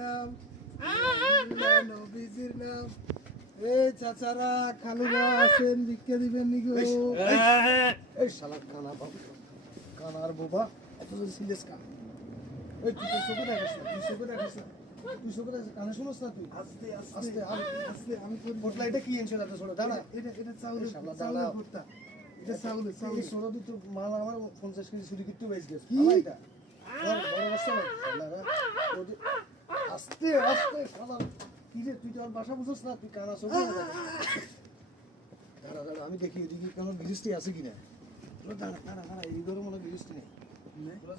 নাম নবীজির নাম। চাচারা খালুরা আছেন, ভিক্ষা দিবেন নি গো? এই শালা কানা বাবু, কানার বাবা, এত সিরিয়াস কান। তুই তো চোখে দেখাস না, তুই চোখে দেখাস, কানে শুনোস না তুই? আস্তে আস্তে আস্তে আমি বটলা, এটা কি এনছো? এত ছোট দাঁড়া, এটা চাউলের ভর্তা, এটা চাউলের ছোট দুটো মাল। আমার 50 কেজি চুরি কিট্টু বেশ গেছে এটা বড় বস্তা না। আস্তে আস্তে শালা, কি রে তুই তো আর ভাষা বুঝছ না, তুই কানা চোখে দাঁড়া দাঁড়া, আমি দেখি এদিকে কোনো গৃহস্থী আছে কিনা। দাঁড়া দাঁড়া দাঁড়া, এই ধরো মনে গৃহস্থী নেই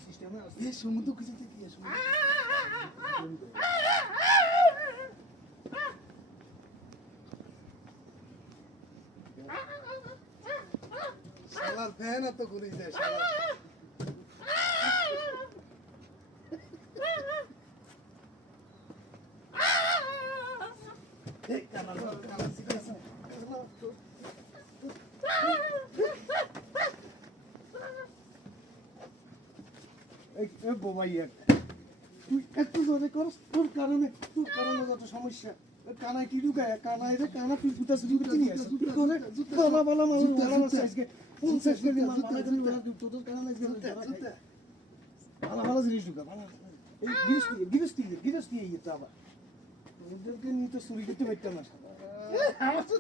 সিস্টেমে আছে। সমুদ্র কিছু থেকে শালার ফ্যান এত করে যায় শালা। তুই এত জোরে করস, তোর কারণে যত সমস্যা। কানায় কি ঢুকায়, কানায় রে কানা তুই জুতা চুরি করতে নিয়ে আসিস। কানা বালা মাল আজকে 50 কেজি মাল তোর কানা লাগবে। ভালো ভালো জিনিস ঢুকা, ভালো এই গৃহস্থী এই তো আবার তোদেরকে নিয়ে তো চুরি করতে পারতাম না। আমার তো